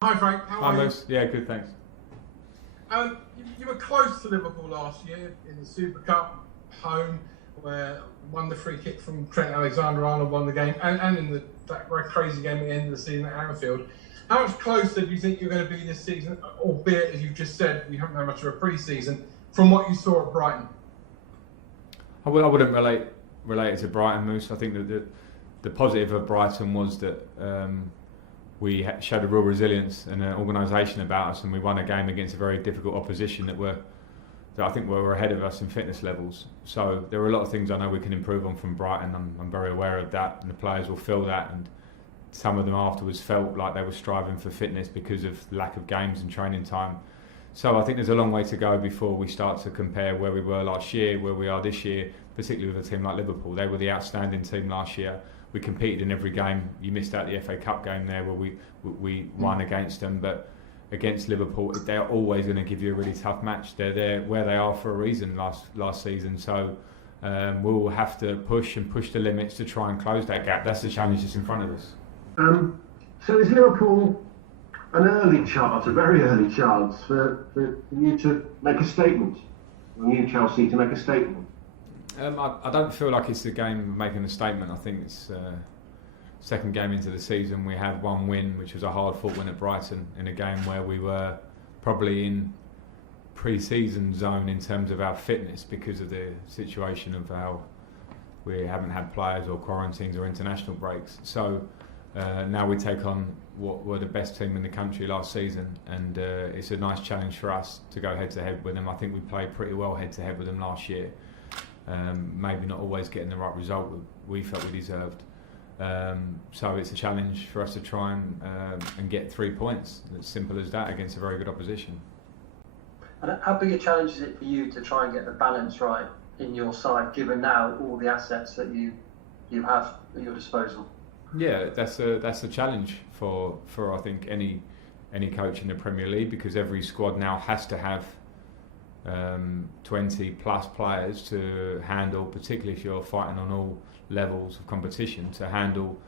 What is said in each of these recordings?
Hi Frank, how are Hi, you? Moose. Yeah, good, thanks. You were close to Liverpool last year in the Super Cup home, where won the free kick from Trent Alexander-Arnold, won the game, and in that very crazy game at the end of the season at Anfield. How much closer do you think you're going to be this season, albeit, as you've just said, you haven't had much of a pre-season, from what you saw at Brighton? I wouldn't relate it to Brighton, Moose. I think that the positive of Brighton was that we showed a real resilience and an organisation about us, and we won a game against a very difficult opposition that I think were ahead of us in fitness levels. So there were a lot of things I know we can improve on from Brighton. I'm very aware of that, and the players will feel that. And some of them afterwards felt like they were striving for fitness because of lack of games and training time. So I think there's a long way to go before we start to compare where we were last year, where we are this year, particularly with a team like Liverpool. They were the outstanding team last year. We competed in every game. You missed out the FA Cup game there where we won against them, but against Liverpool, they're always going to give you a really tough match. They're there where they are for a reason last season. So we'll have to push the limits to try and close that gap. That's the challenge that's in front of us. So is Liverpool an early chance, a very early chance for you to make a statement, or you, Chelsea, to make a statement? I don't feel like it's the game of making a statement. I think it's second game into the season. We had one win, which was a hard-fought win at Brighton, in a game where we were probably in pre-season zone in terms of our fitness because of the situation of how we haven't had players or quarantines or international breaks. So now we take on what were the best team in the country last season, and it's a nice challenge for us to go head-to-head with them. I think we played pretty well head-to-head with them last year. Maybe not always getting the right result we felt we deserved. So it's a challenge for us to try and get 3 points. It's simple as that against a very good opposition. And how big a challenge is it for you to try and get the balance right in your side, given now all the assets that you have at your disposal? Yeah, that's a challenge for I think any coach in the Premier League, because every squad now has to have 20 plus players to handle, particularly if you're fighting on all levels of competition, to handle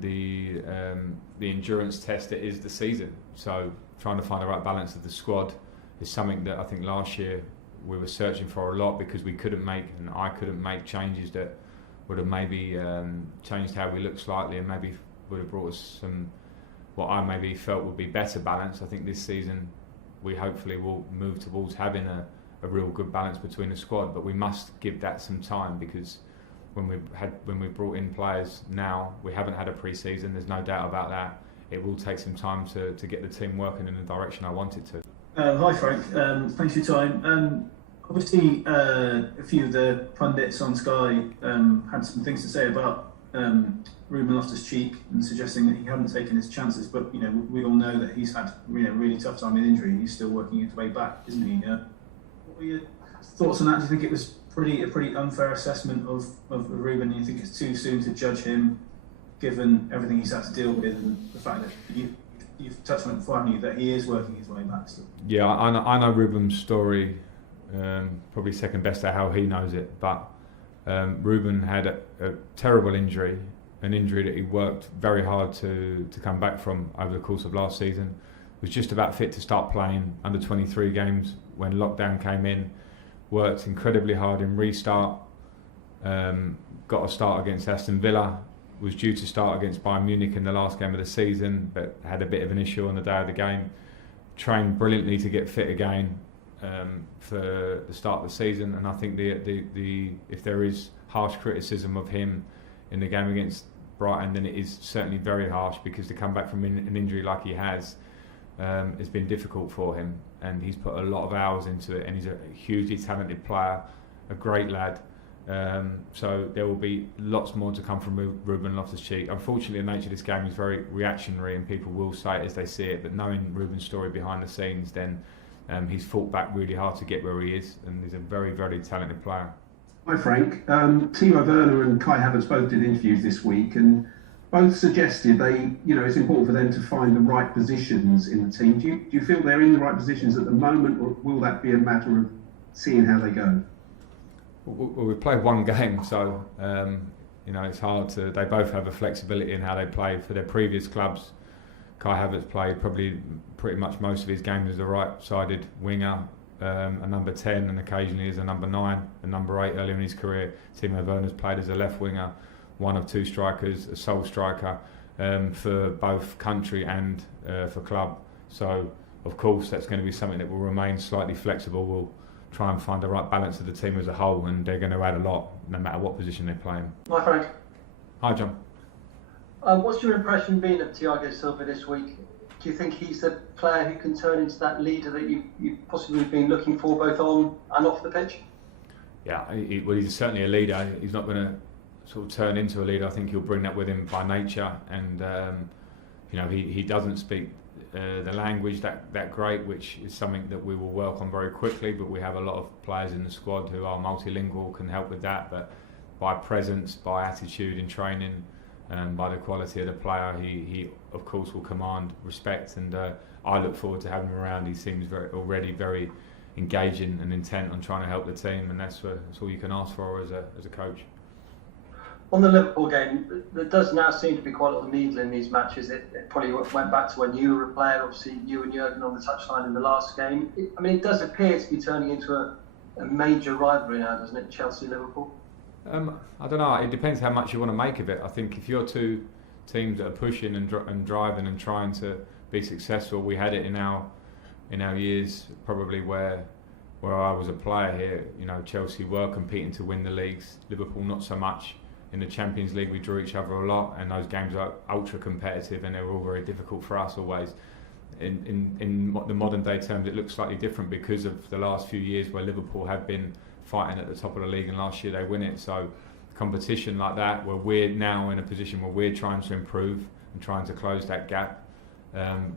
the endurance test that is the season. So trying to find the right balance of the squad is something that I think last year we were searching for a lot, because I couldn't make changes that would have maybe changed how we look slightly, and maybe would have brought us some what I maybe felt would be better balance. I think this season we hopefully will move towards having a real good balance between the squad, but we must give that some time, because when we've brought in players now, we haven't had a pre-season. There's no doubt about that. It will take some time to get the team working in the direction I want it to. Hi Frank, thanks for your time. Obviously, a few of the pundits on Sky had some things to say about RubenLoftusCheek and suggesting that he hadn't taken his chances. But we all know that he's had really tough time with injury. He's still working his way back, isn't he? What were your thoughts on that? Do you think it was a pretty unfair assessment of Ruben? Do you think it's too soon to judge him, given everything he's had to deal with, and the fact that you've touched on it before, haven't you, that he is working his way back still? Yeah, I know Ruben's story. Probably second best at how he knows it, but Ruben had a terrible injury, an injury that he worked very hard to come back from over the course of last season. Was just about fit to start playing under 23 games when lockdown came in. Worked incredibly hard in restart. Got a start against Aston Villa. Was due to start against Bayern Munich in the last game of the season, but had a bit of an issue on the day of the game. Trained brilliantly to get fit again for the start of the season, and I think the if there is harsh criticism of him in the game against Brighton, then it is certainly very harsh, because to come back from an injury like he has been difficult for him, and he's put a lot of hours into it, and he's a hugely talented player, a great lad. So there will be lots more to come from Ruben Loftus-Cheek. Unfortunately, the nature of this game is very reactionary, and people will say it as they see it, but knowing Ruben's story behind the scenes, then he's fought back really hard to get where he is, and he's a very, very talented player. Hi Frank. Timo Werner and Kai Havertz both did interviews this week, and both suggested it's important for them to find the right positions in the team. Do you feel they're in the right positions at the moment, or will that be a matter of seeing how they go? Well, we've played one game, so it's hard to. They both have a flexibility in how they play for their previous clubs. Kai Havertz played probably pretty much most of his games as a right-sided winger, a number 10, and occasionally as a number 9, a number 8 earlier in his career. Timo Werner's played as a left winger, one of 2 strikers, a sole striker for both country and for club. So, of course, that's going to be something that will remain slightly flexible. We'll try and find the right balance of the team as a whole, and they're going to add a lot no matter what position they're playing. Hi, Frank. Hi, John. What's your impression been of Thiago Silva this week? Do you think he's the player who can turn into that leader that you've possibly been looking for both on and off the pitch? Yeah, well, he's certainly a leader. He's not going to sort of turn into a leader. I think he'll bring that with him by nature, and he doesn't speak the language that great, which is something that we will work on very quickly, but we have a lot of players in the squad who are multilingual, can help with that, but by presence, by attitude in training, and by the quality of the player, he of course will command respect, and I look forward to having him around. He seems already very engaging and intent on trying to help the team, and that's all you can ask for as a coach. On the Liverpool game, there does now seem to be quite a lot of needle in these matches. It probably went back to when you were a player, obviously you and Jurgen on the touchline in the last game. It does appear to be turning into a major rivalry now, doesn't it, Chelsea-Liverpool? I don't know, it depends how much you want to make of it. I think if you're 2 teams that are pushing and driving and trying to be successful, we had it in our years probably where I was a player here. Chelsea were competing to win the leagues, Liverpool not so much. In the Champions League we drew each other a lot, and those games are ultra competitive, and they were all very difficult for us always. In the modern day terms, it looks slightly different because of the last few years where Liverpool have been fighting at the top of the league, and last year they win it. So competition like that, where we're now in a position where we're trying to improve and trying to close that gap,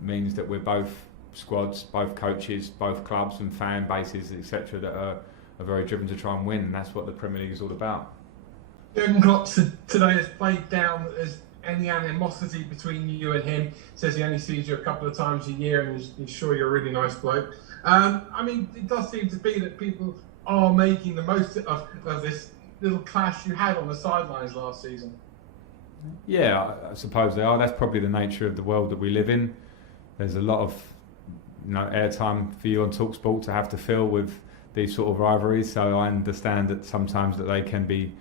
means that we're both squads, both coaches, both clubs and fan bases, etc., that are very driven to try and win, and that's what the Premier League is all about. Jurgen Klopp today has played down that there's any animosity between you and him. Says he only sees you a couple of times a year, and he's sure you're a really nice bloke. It does seem to be that people are making the most of this little clash you had on the sidelines last season. Yeah, I suppose they are. That's probably the nature of the world that we live in. There's a lot of airtime for you on TalkSport to have to fill with these sort of rivalries, so I understand that sometimes that they can be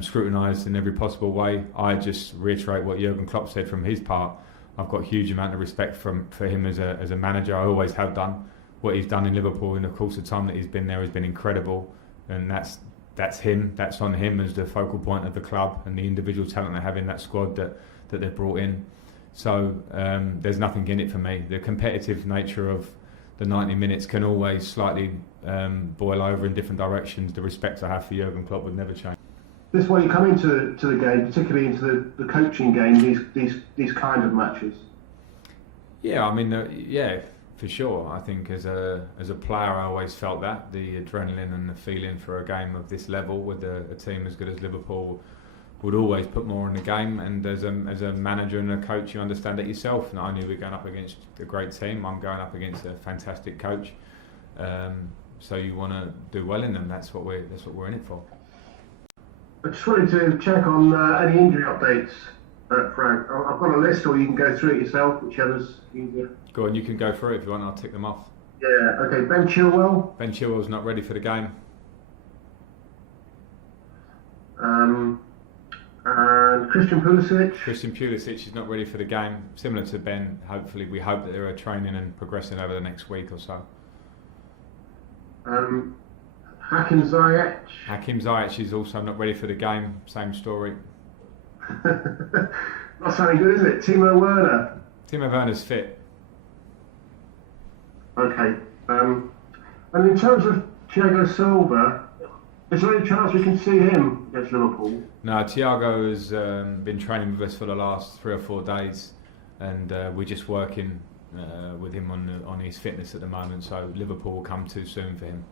scrutinised in every possible way. I just reiterate what Jurgen Klopp said from his part. I've got a huge amount of respect for him as a manager. I always have done. What he's done in Liverpool in the course of time that he's been there has been incredible, and that's him. That's on him as the focal point of the club and the individual talent they have in that squad that they've brought in. So there's nothing in it for me. The competitive nature of the 90 minutes can always slightly boil over in different directions. The respect I have for Jurgen Klopp would never change. This way you come into the game, particularly into the coaching game, these kind of matches. Yeah, for sure. I think as a player, I always felt that the adrenaline and the feeling for a game of this level with a team as good as Liverpool would always put more in the game. And as a manager and a coach, you understand it yourself. Not only are we going up against a great team, I'm going up against a fantastic coach. So you want to do well in them. That's what we're in it for. I just wanted to check on any injury updates, Frank. I've got a list, or you can go through it yourself, whichever's easier. Go on, you can go through it if you want. I'll tick them off. Yeah. Okay. Ben Chilwell. Ben Chilwell's not ready for the game. And Christian Pulisic. Christian Pulisic is not ready for the game. Similar to Ben, hopefully we hope that they're training and progressing over the next week or so. Hakim Ziyech. Hakim Ziyech is also not ready for the game. Same story. Not sounding good, is it? Timo Werner. Timo Werner's fit. Okay. And in terms of Thiago Silva, is there any chance we can see him against Liverpool? No, Thiago has been training with us for the last 3 or 4 days, and we're just working with him on his fitness at the moment. So Liverpool will come too soon for him.